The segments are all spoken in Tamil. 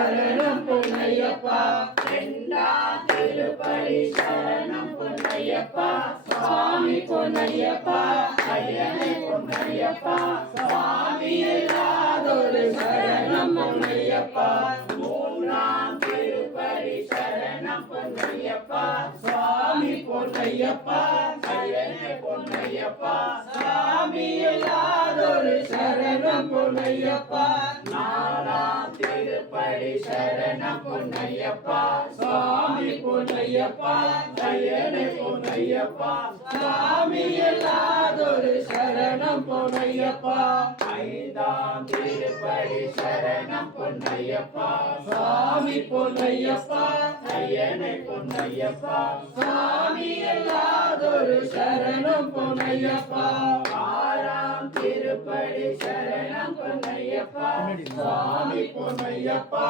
சரணம் பொன்னையப்பா இரண்டாம் திருப்படி சரணம் பொன்னையப்பா சுவாமி பொன்னையப்பா ஐயனே பொன்னையப்பா சுவாமி இல்லாதொரு சரணம் பொன்னையப்பா மூன்றாம் திருப்படி சரணம் பொன்னையப்பா சுவாமி பொன்னையப்பா ஐயனே பொன்னையப்பா சுவாமி இல்லாதொரு சரணம் பொன்னையப்பா நாலாம் திருப்படி சரணம் பொன்னையப்பா சுவாமி பொன்னையப்பா ஐயனே பொன்னையப்பா சுவாமி இல்லாதொரு சரணம் பொன்னையப்பா ஐந்தாம் திருப்படி சரணம் பொன்னையப்பா சுவாமி பொன்னையப்பா ஐயனே பொன்னையப்பா சுவாமி இல்லாதொரு சரணம் பொன்னையப்பா ஆறாம் திருப்படி சரணம் பொன்னையப்பா சுவாமி பொன்னையப்பா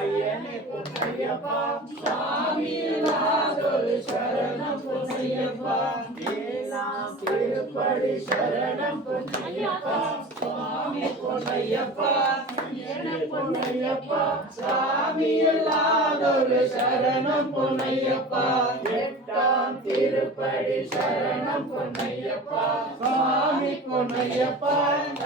ஐயனே பொன்னையப்பா சுவாமி இல்லாதொரு சரணம் பொன்னையப்பா ஏழாம் திருப்படி சரணம் பொன்னையப்பா சுவாமி பொன்னையப்பா ஐயனே பொன்னையப்பா சுவாமி இல்லாதொரு சரணம் பொன்னையப்பா எட்டாம் திருப்படி சரணம் பொன்னையப்பா சுவாமி பொன்னையப்பா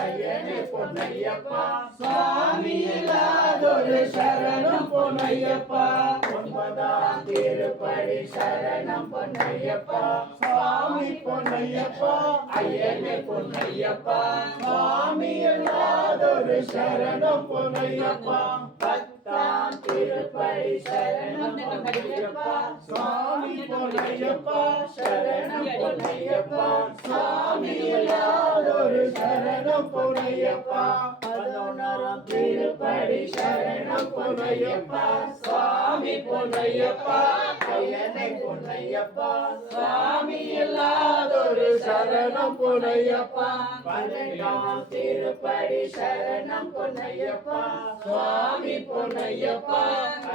ஐயனே பொன்னையப்பா சுவாமி இல்லாதொரு சரணம் பொன்னையப்பா ஒன்பதாம் திருப்படி சரணம் பொன்னையப்பா சுவாமி பொன்னையப்பா ஐயனே பொன்னையப்பா சுவாமி இல்லாதொரு சரணம் பொன்னையப்பா பத்தாம் திருப்படி சரணம் பொன்னையப்பா சுவாமி பொன்னையப்பா சரணம் பொன்னையப்பா சுவாமி இல்லாதொரு சரணம் பொன்னையப்பா பதினொன்றாம் திருப்படி சரணம் பொன்னையப்பா சுவாமி பொன்னையப்பா ஐயனே பொன்னையப்பா சுவாமி இல்லாதொரு சரணம் பொன்னையப்பா பன்னெண்டாம் திருப்படி சரணம் பொன்னையப்பா சுவாமி பொன்னையப்பா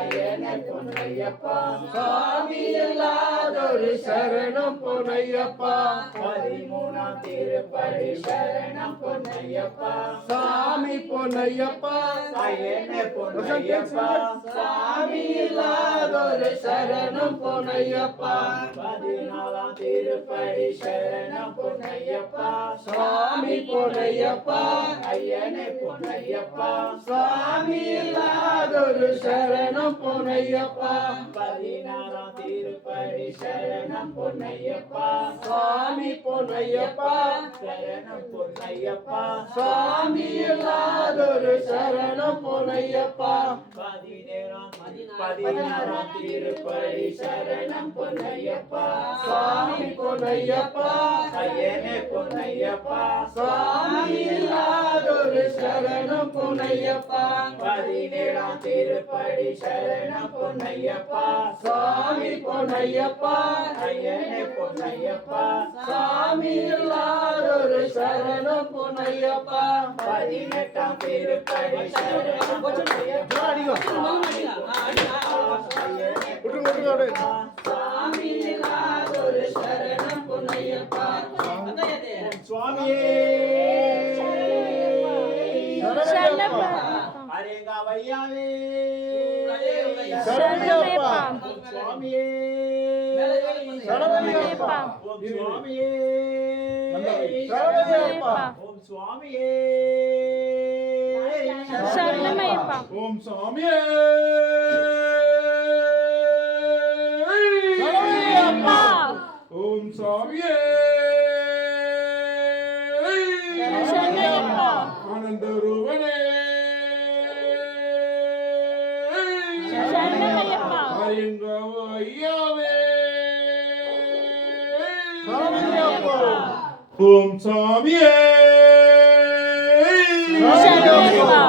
ஐயனே பொன்னையப்பா சுவாமி இல்லாதொரு சரணம் பொன்னையப்பா பதிமூணாம் திருப்படி சரணம் பொன்னையப்பா சுவாமி பொன்னையப்பா ஐயனே பொன்னையப்பா சுவாமி இல்லாதொரு சரணம் பொன்னையப்பா பதினாலாம் திருப்படி சரணம் பொன்னையப்பா சுவாமி பொன்னையப்பா ஐயனே பொன்னையப்பா சுவாமி இல்லாதொரு சரணம் பொன்னையப்பா பதினாறாம் திருப்படி சரணம் பொன்னையப்பா சுவாமி பொன்னையப்பா சரணம் பொன்னையப்பா சுவாமி இல்லாதொரு சரணம் பொன்னையப்பா பதினாறாம் திருப்படி சரணம் பொன்னையப்பா சுவாமி பொன்னையப்பா ஐயனே பொன்னையப்பா சுவாமி இல்லாதொரு சரணம் பொன்னையப்பா பதினேழாம் திருப்படி சரணம் பொன்னையப்பா சுவாமி பொன்னையப்பா ஐயனே பொன்னையப்பா சுவாமி இல்லாதொரு சரணம் பொன்னையப்பா பதினெட்டாம் திருப்படி சரணம் பொன்னையப்பா சுவாமி இல்லாதொரு சரணம் பொன்னையப்பா சுவாமியே அரேங்கா வையாவே சரணமையப்பா சுவாமியே சரணமையப்பா ஓம் சுவாமியே சரணமையப்பா ஓம் சுவாமியே சரணமையப்பா ஓம் சாமியே சரணமையப்பா ஓம் சாமியே சரணமையப்பா ஆனந்த ரூபனே சரணமையப்பா ஐயாவே சரணமையப்பா ஓம் சாமியே சரணமையப்பா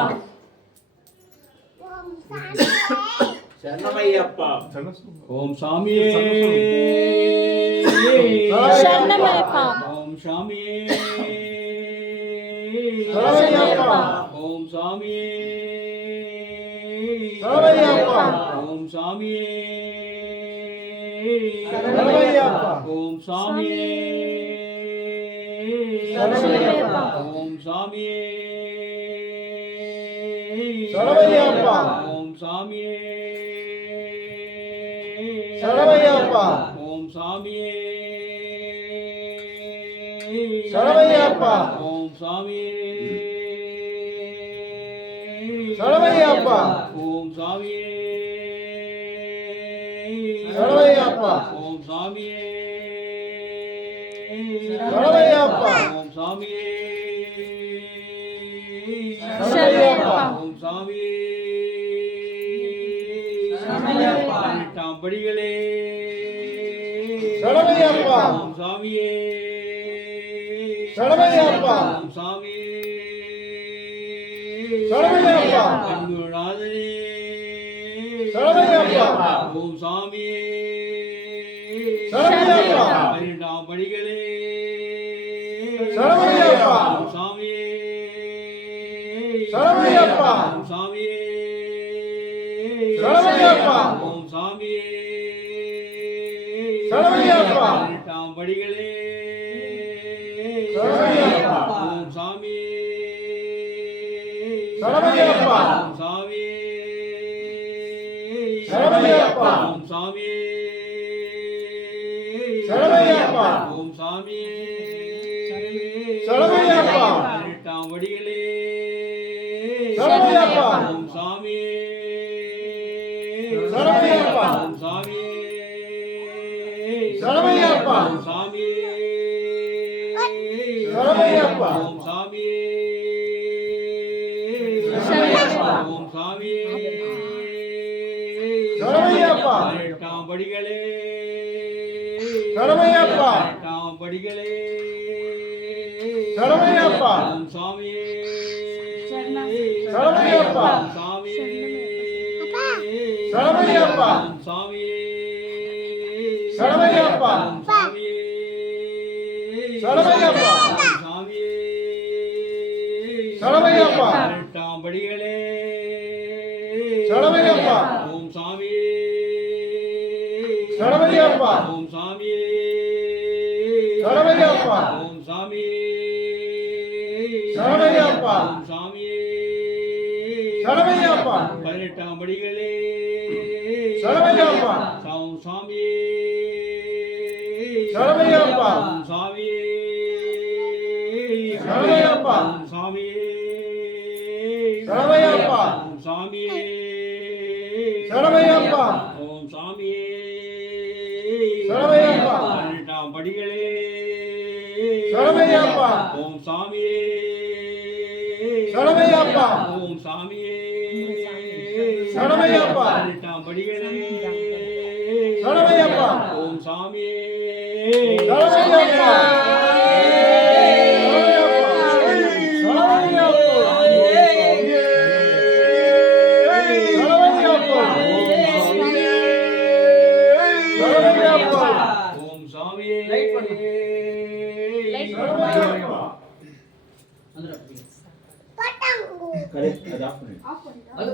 சரணமையப்பா ஓம் சாமியே சரணமையப்பா ஓம் சாமியே சரணமையப்பா ஓம் சாமியே சரணமையப்பா ஓம் சாமியே சரணமையப்பா ஓம் சாமியே சரணமையப்பா ஓம் சாமியே சரணமையப்பா ஓம் ஓம் சாமியே சரவையப்பா ஓம் சாமியே சரவையப்பா ஓம் சாமியே சரவையப்பா ஓம் சாமியே சரவையப்பா ஓம் சாமியே சரவையப்பா ஓம் சாமியே சரவையப்பா ஓம் சாமியே சரவையப்பா 18 படிகளே சரவையப்பா ஓம் சாமியே சரவையப்பா ஓம் சாமியே சரவையப்பா அன்புநாதனே சரவையப்பா ஓம் சாமியே சரவையப்பா 12 படிகளே சரவையப்பா ஓம் சாமியே சரவையப்பா ஓம் சாமியே சரவையப்பா ஓம் சாமியே சரவையப்பா 18 படிகளே சரவையப்பா ஓம் சாமியே சரவையப்பா ஓம் சாமியே சரவையப்பா ஓம் சாமியே சரவையப்பா ஓம் சாமியே சரவையப்பா 18 படிகளே சரவையப்பா ஓம் சாமியே சரவையப்பா ஓம் சாமியே சரவையப்பா ஓம் சாமியே சரவையப்பா ஓம் சாமியே சரவையப்பா ஓம் சாமியே சரவையப்பா 18 படிகளே சரவையப்பா 18 படிகளே சரவையப்பா ஓம் சாமியே சரவையப்பா ஓம் சாமியே சரவையப்பா ஓம் சாமியே சரவையப்பா ஓம் சாமியே சரவையப்பா ஓம் சாமியே சரவையப்பா 18 படிகளே சரவையப்பா ஓம் சாமியே சரவையப்பா ஓம் சாமியே சரவையப்பா ஓம் சாமியே சரவையப்பா ஓம் சாமியே சரவையப்பா 18 படிகளே சரவையப்பா ஓம் சாமியே சரவையப்பா ஓம் சாமியே சரவையப்பா ஓம் சாமியே சரவையப்பா ஓம் சாமியே சரவையப்பா ஓம் சாமியே சரவையப்பா 18 படிகளே சரவையப்பா ஓம் சாமியே சரவையப்பா ஓம் சாமியே சரவையப்பா 18 படிகளே சரவையப்பா ஓம் சாமியே சரவையப்பா ஓம் சாமியே கரெக்ட் அது ஆஃப் பண்ணு